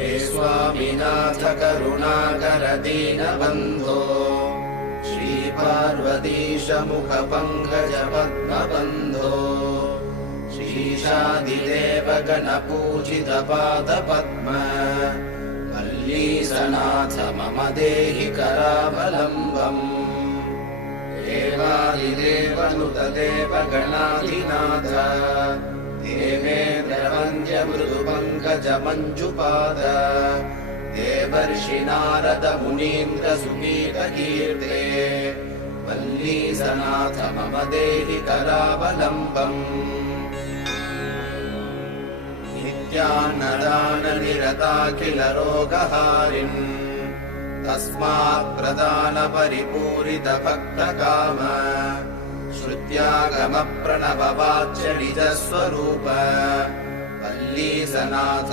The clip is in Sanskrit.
हे स्वामिनाथ करुणाकर दीनबन्धो श्रीपार्वतीश मुखपङ्कज पद्मबन्धो श्रीशादिदेव गणपूजित पादपद्म वल्लीसनाथ मम देहि करावलम्बम् देवादिदेवनुत देवगणाधिनाथ देवेन्द्र वन्द्य मृदुपङ्कज मञ्जुपाद देवर्षि नारद मुनीन्द्र सुगीतकीर्ते वल्लीसनाथ मम देहि करावलम्बम् नित्यान्नदान निरताखिल रोगहारिन् तस्मात् प्रदान परिपूरित भक्तकाम श्रुत्यागम प्रणव वाच्य निज स्वरूप वल्लीसनाथ